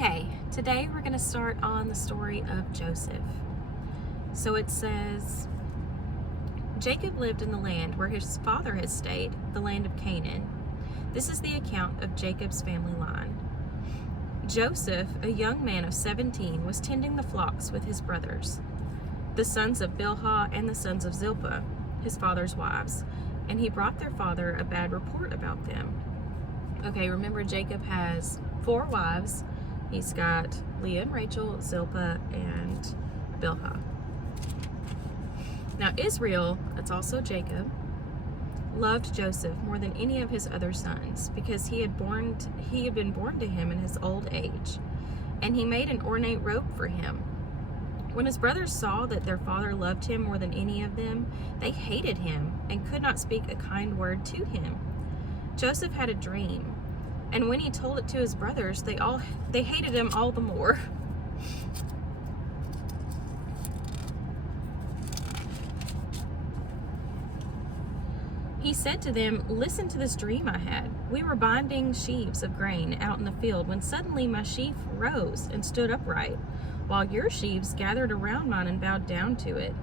Okay, today we're going to start on the story of Joseph. So it says, Jacob lived in the land where his father had stayed, the land of Canaan. This is the account of Jacob's family line. Joseph, a young man of 17, was tending the flocks with his brothers, the sons of Bilhah and the sons of Zilpah, his father's wives, and he brought their father a bad report about them. Okay, remember Jacob has 4 wives. He's got Leah and Rachel, Zilpah, and Bilhah. Now Israel, that's also Jacob, loved Joseph more than any of his other sons because he had been born to him in his old age, and he made an ornate robe for him. When his brothers saw that their father loved him more than any of them, they hated him and could not speak a kind word to him. Joseph had a dream, and when he told it to his brothers, they hated him all the more. He said to them, "Listen to this dream I had. We were binding sheaves of grain out in the field when suddenly my sheaf rose and stood upright, while your sheaves gathered around mine and bowed down to it."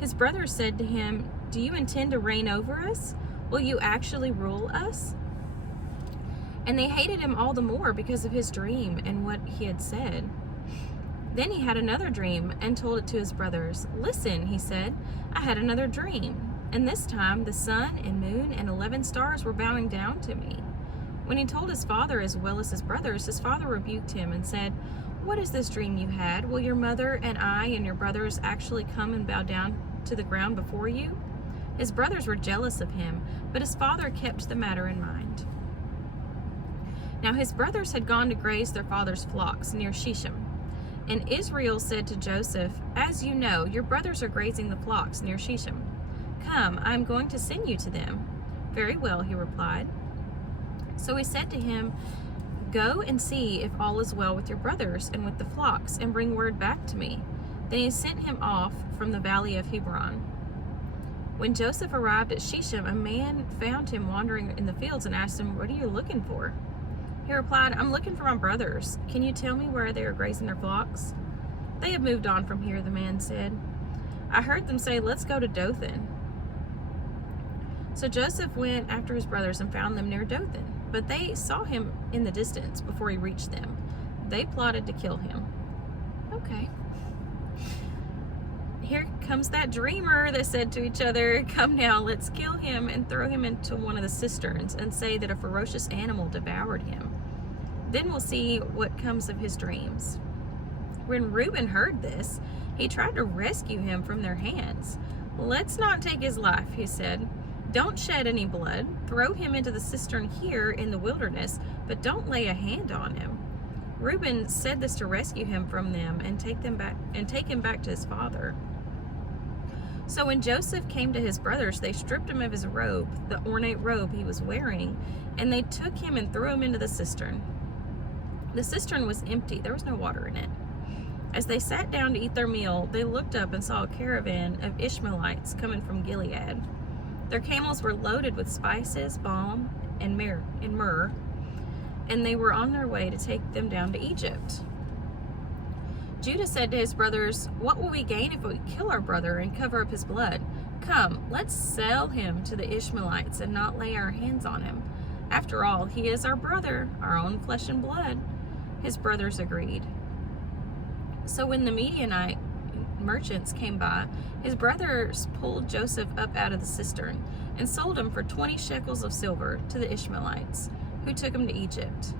His brothers said to him, "Do you intend to reign over us? Will you actually rule us?" And they hated him all the more because of his dream and what he had said. Then he had another dream and told it to his brothers. "Listen," he said, "I had another dream, and this time the sun and moon and 11 stars were bowing down to me." When he told his father as well as his brothers, his father rebuked him and said, "What is this dream you had? Will your mother and I and your brothers actually come and bow down to the ground before you?" His brothers were jealous of him, but his father kept the matter in mind. Now his brothers had gone to graze their father's flocks near Shechem. And Israel said to Joseph, "As you know, your brothers are grazing the flocks near Shechem. Come, I am going to send you to them." "Very well," he replied. So he said to him, "Go and see if all is well with your brothers and with the flocks, and bring word back to me." Then he sent him off from the valley of Hebron. When Joseph arrived at Shechem, a man found him wandering in the fields and asked him, "What are you looking for?" He replied, "I'm looking for my brothers. Can you tell me where they are grazing their flocks?" "They have moved on from here," the man said. "I heard them say, 'Let's go to Dothan.'" So Joseph went after his brothers and found them near Dothan, but they saw him in the distance before he reached them. They plotted to kill him. Okay. Here comes that dreamer that said to each other, "Come now, let's kill him and throw him into one of the cisterns and say that a ferocious animal devoured him. Then we'll see what comes of his dreams." When Reuben heard this, he tried to rescue him from their hands. "Let's not take his life," he said. "Don't shed any blood. Throw him into the cistern here in the wilderness, but don't lay a hand on him." Reuben said this to rescue him from them and take him back to his father. So when Joseph came to his brothers, they stripped him of his robe, the ornate robe he was wearing, and they took him and threw him into the cistern. The cistern was empty. There was no water in it. As they sat down to eat their meal, they looked up and saw a caravan of Ishmaelites coming from Gilead. Their camels were loaded with spices, balm, and myrrh, and they were on their way to take them down to Egypt. Judah said to his brothers, "What will we gain if we kill our brother and cover up his blood? Come, let's sell him to the Ishmaelites and not lay our hands on him. After all, he is our brother, our own flesh and blood." His brothers agreed. So when the Midianite merchants came by, his brothers pulled Joseph up out of the cistern and sold him for 20 shekels of silver to the Ishmaelites, who took him to Egypt.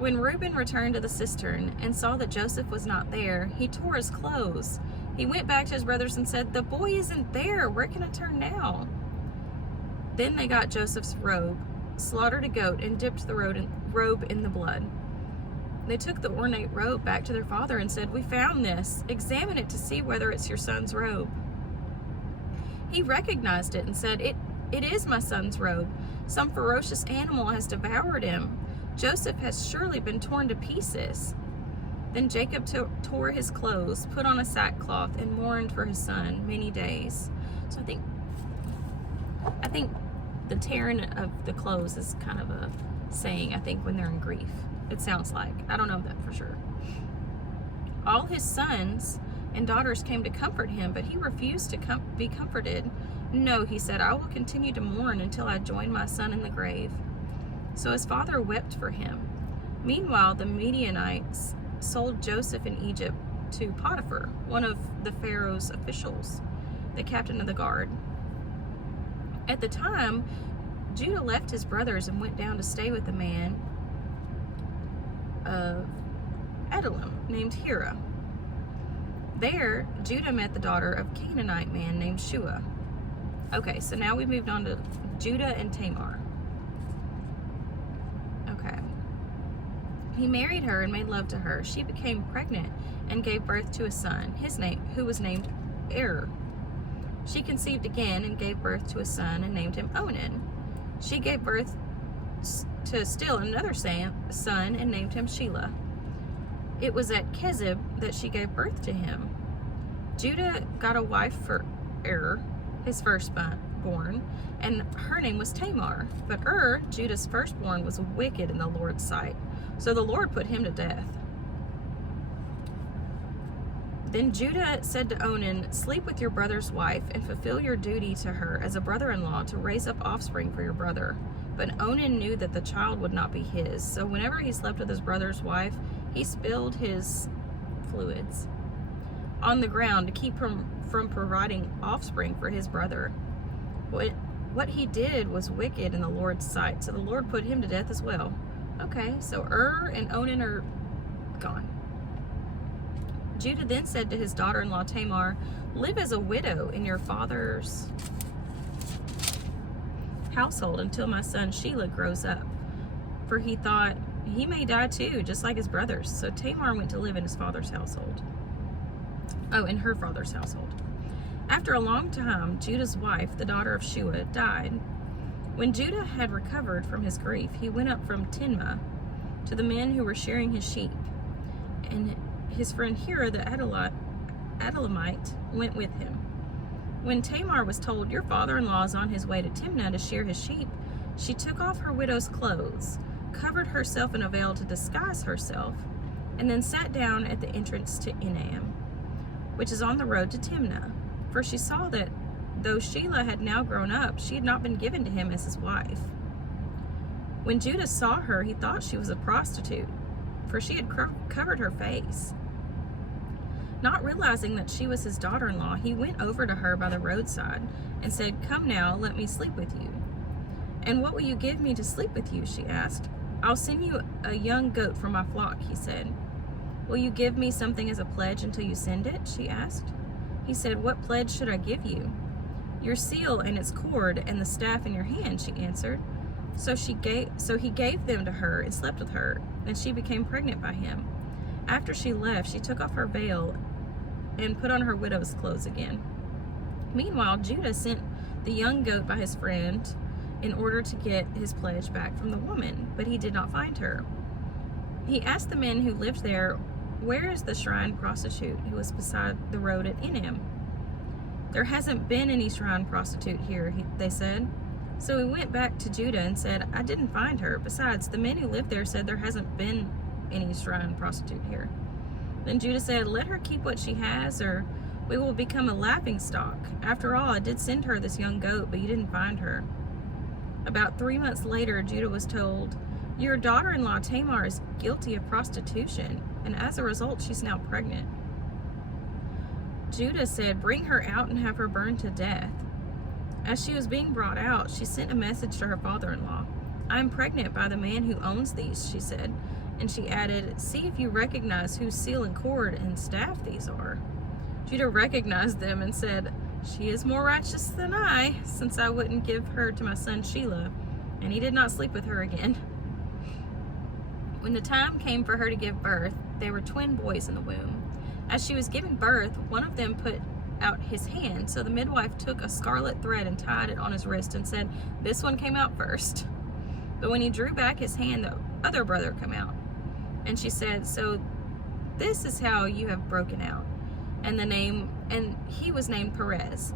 When Reuben returned to the cistern and saw that Joseph was not there, he tore his clothes. He went back to his brothers and said, "The boy isn't there. Where can I turn now?" Then they got Joseph's robe, slaughtered a goat, and dipped the robe in the blood. They took the ornate robe back to their father and said, "We found this. Examine it to see whether it's your son's robe." He recognized it and said, It is my son's robe. Some ferocious animal has devoured him. Joseph has surely been torn to pieces." Then Jacob tore his clothes, put on a sackcloth, and mourned for his son many days. So I think the tearing of the clothes is kind of a saying, I think, when they're in grief. It sounds like. I don't know that for sure. All his sons and daughters came to comfort him, but he refused to be comforted. No, he said, I will continue to mourn until I join my son in the grave. So his father wept for him. Meanwhile, the Midianites sold Joseph in Egypt to Potiphar, one of the Pharaoh's officials, the captain of the guard. At the time, Judah left his brothers and went down to stay with a man of Adullam named Hira. There, Judah met the daughter of a Canaanite man named Shua. Okay, so now we moved on to Judah and Tamar. Okay. He married her and made love to her. She became pregnant and gave birth to a son, who was named Er. She conceived again and gave birth to a son and named him Onan. She gave birth to still another son and named him Shelah. It was at Kezib that she gave birth to him. Judah got a wife for Er, his firstborn, and her name was Tamar. But Judah's firstborn, was wicked in the Lord's sight, so the Lord put him to death. Then Judah said to Onan, sleep with your brother's wife and fulfill your duty to her as a brother-in-law to raise up offspring for your brother. But Onan knew that the child would not be his, so whenever he slept with his brother's wife, he spilled his fluids on the ground to keep him from providing offspring for his brother. What he did was wicked in the Lord's sight, so the Lord put him to death as well. Okay, so and Onan are gone. Judah then said to his daughter-in-law Tamar, live as a widow in your father's household until my son Shelah grows up. For he thought, he may die too, just like his brothers. So Tamar went to live in his father's household. Oh, in her father's household. After a long time, Judah's wife, the daughter of Shua, died. When Judah had recovered from his grief, he went up from Timnah to the men who were shearing his sheep. And his friend Hira, the Adullamite, went with him. When Tamar was told, your father-in-law is on his way to Timnah to shear his sheep, she took off her widow's clothes, covered herself in a veil to disguise herself, and then sat down at the entrance to Enam, which is on the road to Timnah. For she saw that though Shelah had now grown up, she had not been given to him as his wife. When Judah saw her, he thought she was a prostitute, for she had covered her face. Not realizing that she was his daughter-in-law, he went over to her by the roadside and said, come now, let me sleep with you. And what will you give me to sleep with you? She asked. I'll send you a young goat from my flock, he said. Will you give me something as a pledge until you send it? She asked. He said, what pledge should I give you? Your seal and its cord and the staff in your hand, she answered. So he gave them to her and slept with her, and she became pregnant by him. After she left, she took off her veil and put on her widow's clothes again. Meanwhile, Judah sent the young goat by his friend in order to get his pledge back from the woman, but he did not find her. He asked the men who lived there, where is the shrine prostitute who was beside the road at Enam? There hasn't been any shrine prostitute here, they said. So he went back to Judah and said, I didn't find her. Besides, the men who lived there said there hasn't been any shrine prostitute here. Then Judah said, let her keep what she has, or we will become a laughing stock. After all, I did send her this young goat, but you didn't find her. About 3 months later, Judah was told, your daughter-in-law Tamar is guilty of prostitution, and as a result, she's now pregnant. Judah said, bring her out and have her burned to death. As she was being brought out, she sent a message to her father-in-law. I am pregnant by the man who owns these, she said. And she added, see if you recognize whose seal and cord and staff these are. Judah recognized them and said, she is more righteous than I, since I wouldn't give her to my son Shelah. And he did not sleep with her again. When the time came for her to give birth, there were twin boys in the womb. As she was giving birth, one of them put out his hand, so the midwife took a scarlet thread and tied it on his wrist and said, this one came out first. But when he drew back his hand, the other brother came out. And she said, so this is how you have broken out. And he was named Perez.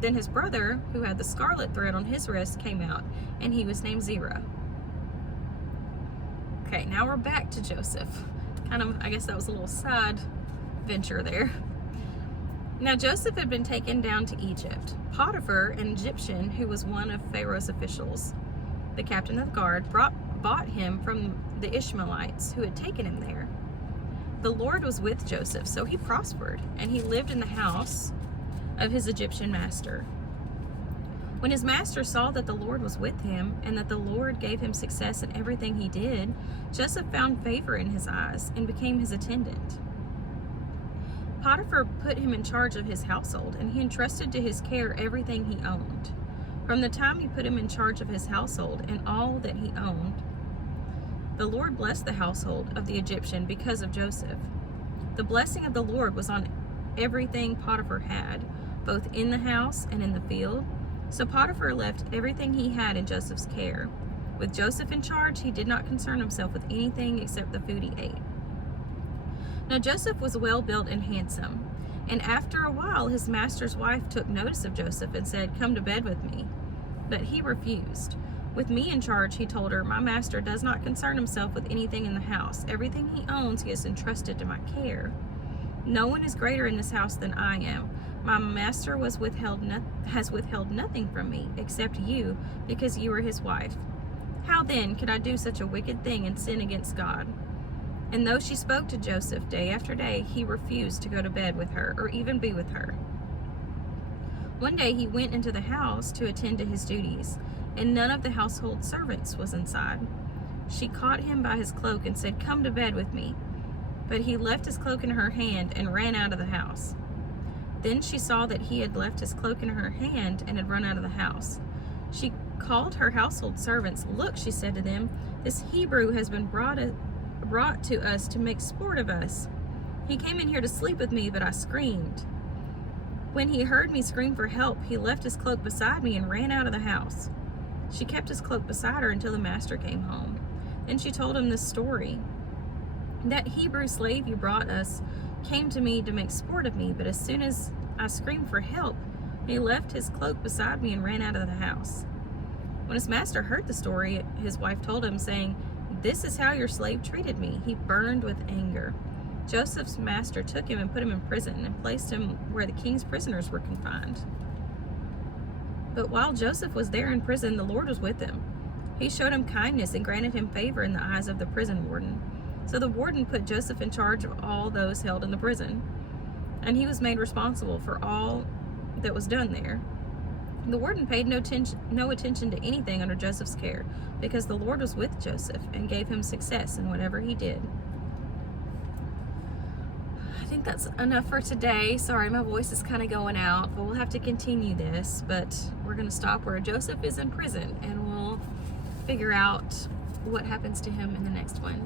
Then his brother, who had the scarlet thread on his wrist, came out, and he was named Zerah. Okay, now we're back to Joseph. Kind of, I guess that was a little side venture there. Now Joseph had been taken down to Egypt. Potiphar, an Egyptian who was one of Pharaoh's officials, the captain of the guard, bought him from the Ishmaelites who had taken him there. The Lord was with Joseph, so he prospered, and he lived in the house of his Egyptian master. When his master saw that the Lord was with him, and that the Lord gave him success in everything he did, Joseph found favor in his eyes and became his attendant. Potiphar put him in charge of his household, and he entrusted to his care everything he owned. From the time he put him in charge of his household and all that he owned, the Lord blessed the household of the Egyptian because of Joseph. The blessing of the Lord was on everything Potiphar had, both in the house and in the field. So Potiphar left everything he had in Joseph's care. With Joseph in charge, he did not concern himself with anything except the food he ate. Now Joseph was well built and handsome, and after a while his master's wife took notice of Joseph and said, "Come to bed with me." But he refused. With me in charge, he told her, "My master does not concern himself with anything in the house. Everything he owns he has entrusted to my care. No one is greater in this house than I am. My master has withheld nothing from me except you, because you are his wife. How then could I do such a wicked thing and sin against God?" And though she spoke to Joseph day after day, he refused to go to bed with her or even be with her. One day he went into the house to attend to his duties, and none of the household servants was inside. She caught him by his cloak and said, "Come to bed with me." But he left his cloak in her hand and ran out of the house. Then she saw that he had left his cloak in her hand and had run out of the house. She called her household servants. "Look," she said to them, "this Hebrew has been brought to us to make sport of us. He came in here to sleep with me, but I screamed. When he heard me scream for help, he left his cloak beside me and ran out of the house." She kept his cloak beside her until the master came home. Then she told him this story. "That Hebrew slave you brought us came to me to make sport of me, but as soon as I screamed for help, he left his cloak beside me and ran out of the house." When his master heard the story, his wife told him, saying, "This is how your slave treated me." He burned with anger. Joseph's master took him and put him in prison and placed him where the king's prisoners were confined. But while Joseph was there in prison, the Lord was with him. He showed him kindness and granted him favor in the eyes of the prison warden. So the warden put Joseph in charge of all those held in the prison, and he was made responsible for all that was done there. The warden paid no attention to anything under Joseph's care, because the Lord was with Joseph and gave him success in whatever he did. I think that's enough for today. Sorry, my voice is kind of going out, but we'll have to continue this. But we're going to stop where Joseph is in prison, and we'll figure out what happens to him in the next one.